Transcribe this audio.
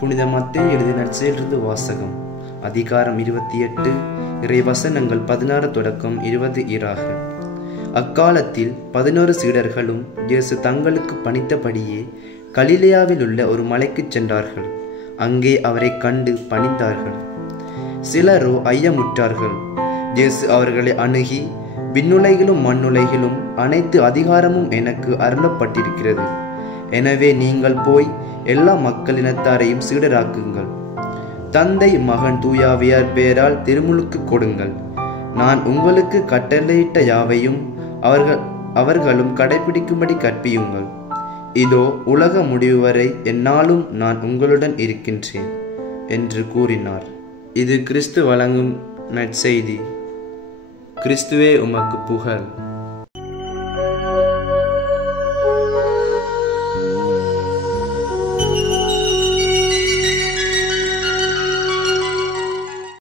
புனித மத்தேயு எழுதிய நற்செய்தியிலிருந்து வாசகம். அதிகாரம் 28, இறைவசனங்கள் 16 தொடக்கம் 20 இராக. அக்காலத்தில் 11 சீடர்களும் இயேசு தங்களுக்கு பணித்தபடியே கலிலேயாவில் உள்ள ஒரு மலைக்குச் சென்றார்கள். அங்கே அவரை கண்டு பணிந்தார்கள். சிலரோ ஐயமுற்றார்கள். இயேசு அவர்களை அணுகி, விண்ணுலகிலும் மண்ணுலகிலும் அனைத்து அதிகாரமும் எனக்கு அருளப்பட்டிருக்கிறது. எனவே நீங்கள் போய் எல்லா மக்களினத்தாரையும் சீடராக்குங்கள். தந்தை, மகன், தூயாவியார் பெயரால் திருமுழுக்கு கொடுங்கள். நான் உங்களுக்கு கட்டளையிட்ட யாவையும் அவர்களும் கடைபிடிக்கும்படி கற்பியுங்கள். இதோ உலக முடிவு வரை எந்நாளும் நான் உங்களுடன் இருக்கின்றேன் என்று கூறினார். இது கிறிஸ்து வழங்கும் நற்செய்தி. கிறிஸ்துவே உமக்கு புகழ்.